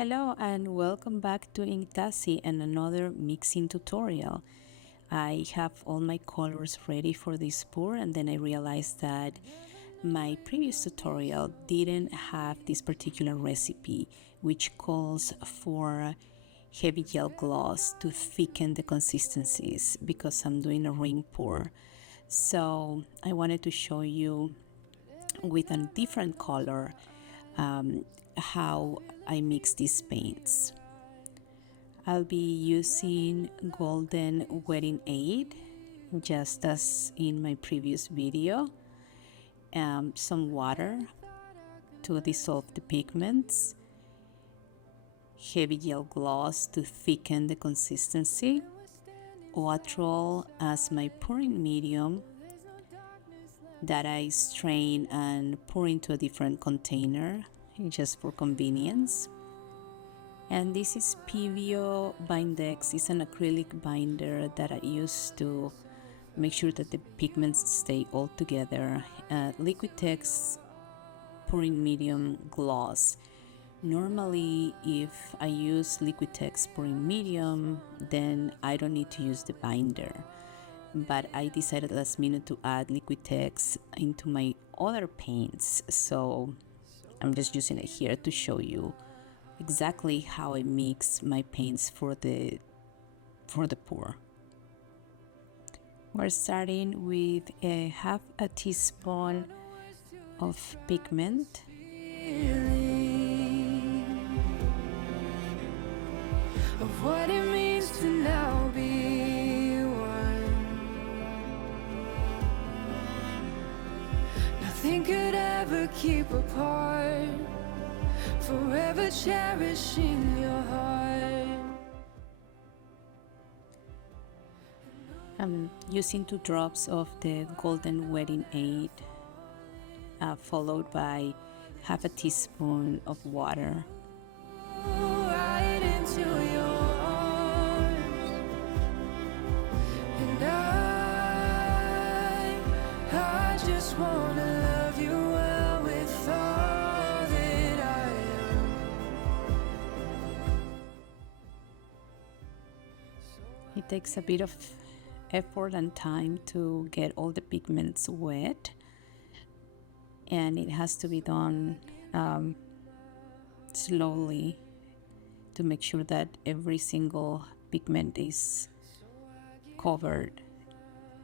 Hello and welcome back to Inktassi and another mixing tutorial. I have all my colors ready for this pour, and then I realized that my previous tutorial didn't have this particular recipe, which calls for heavy gel gloss to thicken the consistencies because I'm doing a ring pour. So I wanted to show you with a different color how I mix these paints. I'll be using golden wedding aid, just as in my previous video, some water to dissolve the pigments, heavy gel gloss to thicken the consistency, Oatrol as my pouring medium that I strain and pour into a different container just for convenience. And this is PVO Bindex. It's an acrylic binder that I use to make sure that the pigments stay all together. Liquitex pouring medium gloss. Normally, if I use Liquitex pouring medium, then I don't need to use the binder. But I decided last minute to add Liquitex into my other paints, so I'm just using it here to show you exactly how I mix my paints for the pour. We're starting with half a teaspoon of pigment, of what it means to now be one. Nothing could ever keep apart, forever cherishing your heart. I'm using 2 drops of the golden wedding aid, followed by half a teaspoon of water. Right into your arms, and I just wanna love you well with all that I am. It takes a bit of effort and time to get all the pigments wet, and it has to be done slowly to make sure that every single pigment is covered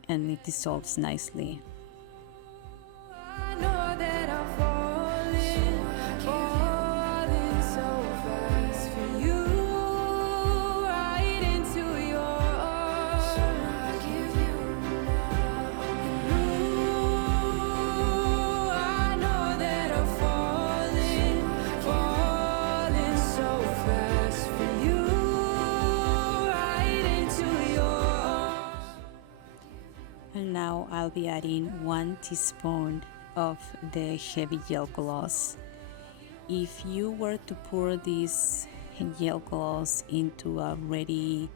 and it dissolves nicely. I know that I'm falling so fast for you, right into your arms. So I give you I know that I'm falling so fast for you, right into your arms. And now I'll be adding 1 teaspoon of the heavy gel gloss. If you were to pour this gel gloss into a ready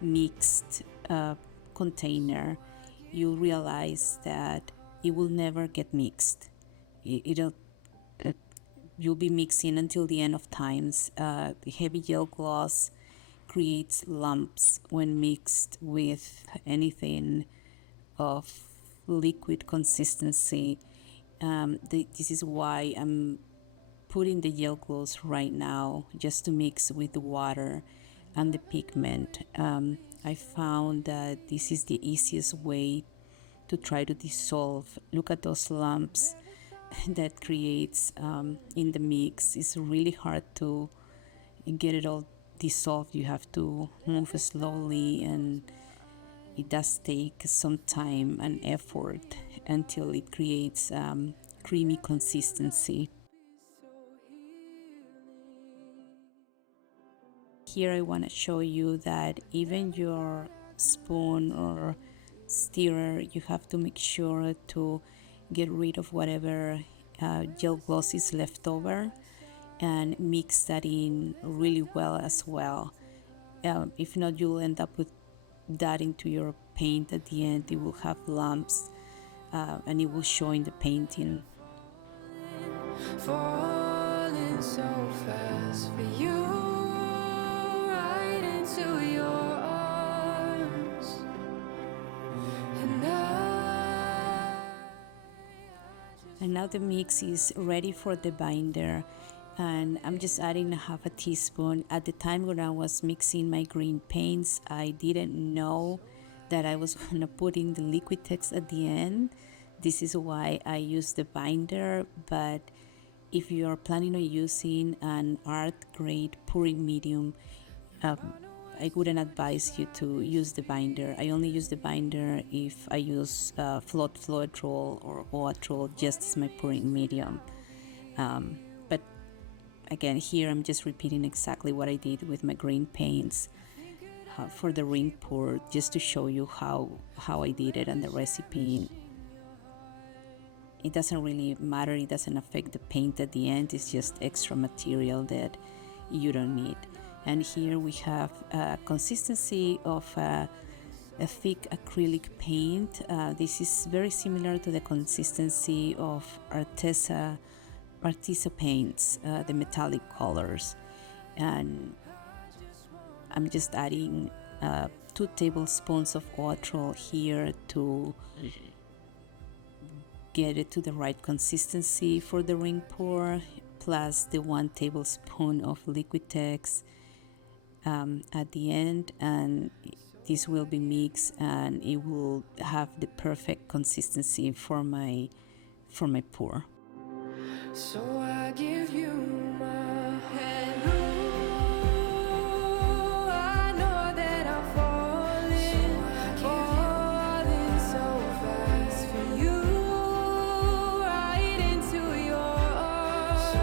mixed container, you'll realize that it will never get mixed. You'll be mixing until the end of times. The heavy gel gloss creates lumps when mixed with anything of liquid consistency. This is why I'm putting the gel gloss right now, just to mix with the water and the pigment. I found that this is the easiest way to try to dissolve. Look at those lumps that creates in the mix. It's really hard to get it all dissolved. You have to move slowly, and it does take some time and effort until it creates creamy consistency. Here I want to show you that even your spoon or stirrer, you have to make sure to get rid of whatever gel gloss is left over and mix that in really well as well. If not, you'll end up with that into your paint at the end. It will have lumps and it will show in the painting. Falling so fast for you, right into your arms. And now the mix is ready for the binder, and I'm just adding a half a teaspoon. At the time when I was mixing my green paints, I didn't know that I was gonna put in the liquid text at the end. This is why I use the binder, but if you are planning on using an art grade pouring medium, I wouldn't advise you to use the binder. I only use the binder if I use float roll or oat roll just as my pouring medium. But again, here I'm just repeating exactly what I did with my green paints for the ring pour, just to show you how I did it and the recipe. It doesn't really matter, it doesn't affect the paint at the end, it's just extra material that you don't need. And here we have a consistency of a thick acrylic paint. This is very similar to the consistency of Arteza paints, the metallic colors. And I'm just adding 2 tablespoons of oat here to get it to the right consistency for the ring pour, plus the 1 tablespoon of liquid text at the end, and this will be mixed and it will have the perfect consistency for my pour. So I give you my hand. Ooh, I know that I'm falling so fast for you, right into your arms. So I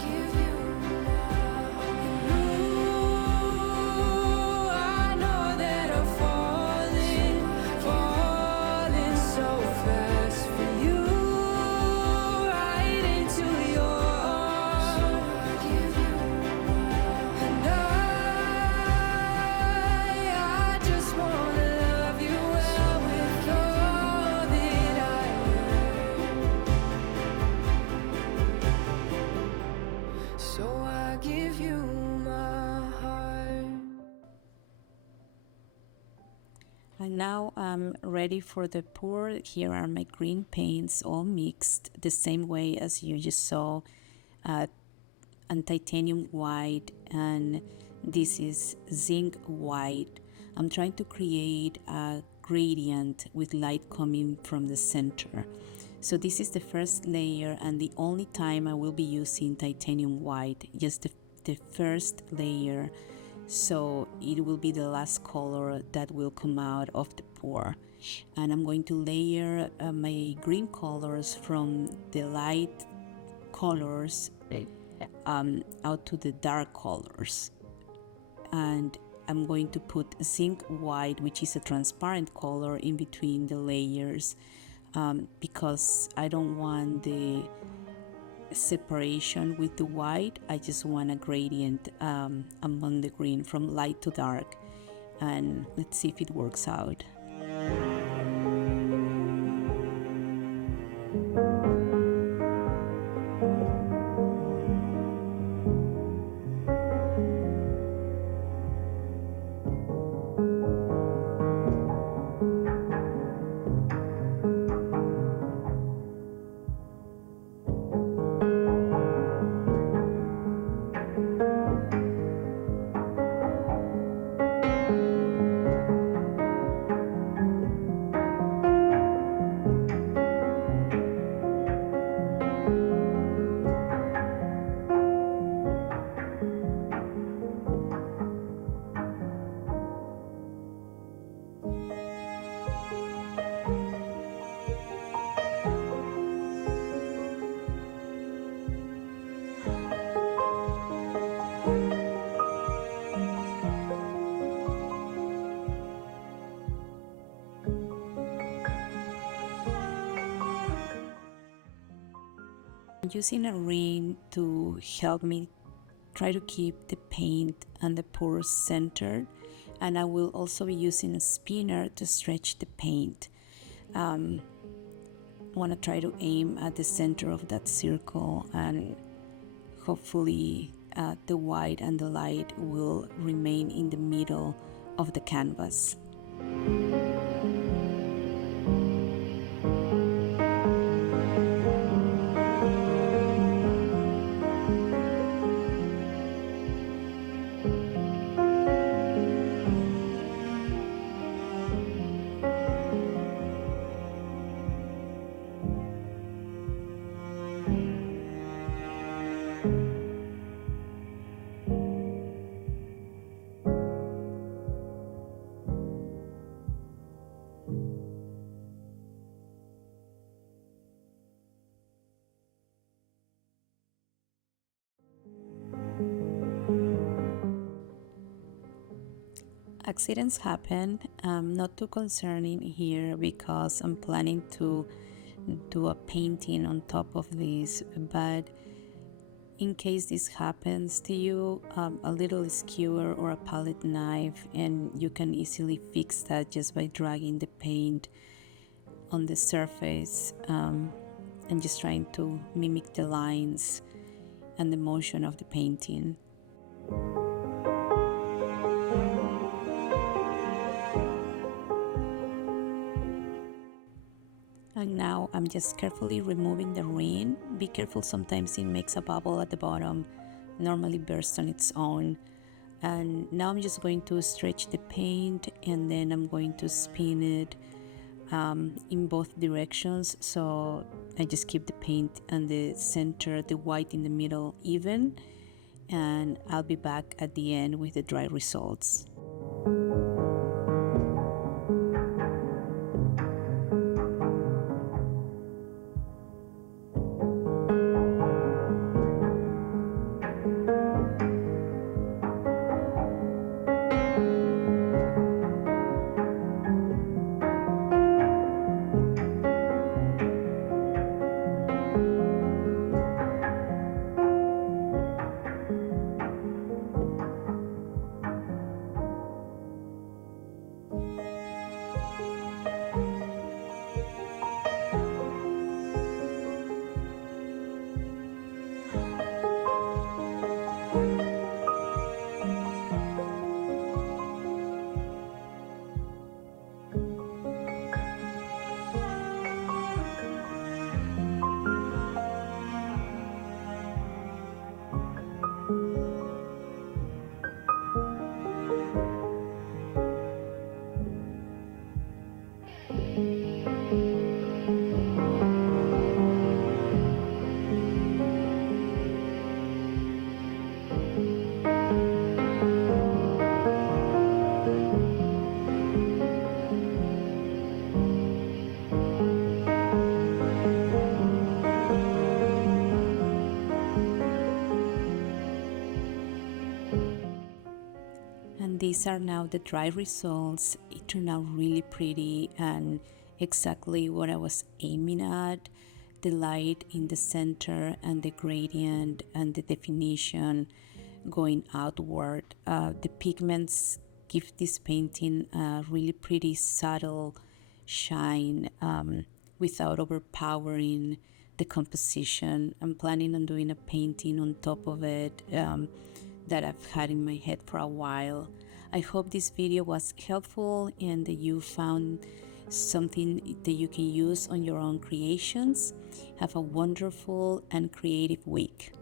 give you my hand. Ooh, I know that I'm falling so fast for you. And now I'm ready for the pour. Here are my green paints all mixed the same way as you just saw, and titanium white, and this is zinc white. I'm trying to create a gradient with light coming from the center. So this is the first layer, and the only time I will be using titanium white, just the first layer. So it will be the last color that will come out of the pour. And I'm going to layer my green colors from the light colors out to the dark colors. And I'm going to put zinc white, which is a transparent color, in between the layers, because I don't want the separation with the white. I just want a gradient among the green from light to dark, and let's see if it works out. I'm using a ring to help me try to keep the paint and the pores centered, and I will also be using a spinner to stretch the paint. I want to try to aim at the center of that circle and hopefully the white and the light will remain in the middle of the canvas. Accidents happen, not too concerning here because I'm planning to do a painting on top of this, but in case this happens to you, a little skewer or a palette knife, and you can easily fix that just by dragging the paint on the surface and just trying to mimic the lines and the motion of the painting. And now I'm just carefully removing the ring. Be careful, sometimes it makes a bubble at the bottom, normally bursts on its own. And now I'm just going to stretch the paint, and then I'm going to spin it in both directions, so I just keep the paint and the center, the white in the middle, even, and I'll be back at the end with the dry results. And these are now the dry results. It turned out really pretty and exactly what I was aiming at. The light in the center and the gradient and the definition going outward. The pigments give this painting a really pretty subtle shine without overpowering the composition. I'm planning on doing a painting on top of it that I've had in my head for a while. I hope this video was helpful and that you found something that you can use on your own creations. Have a wonderful and creative week.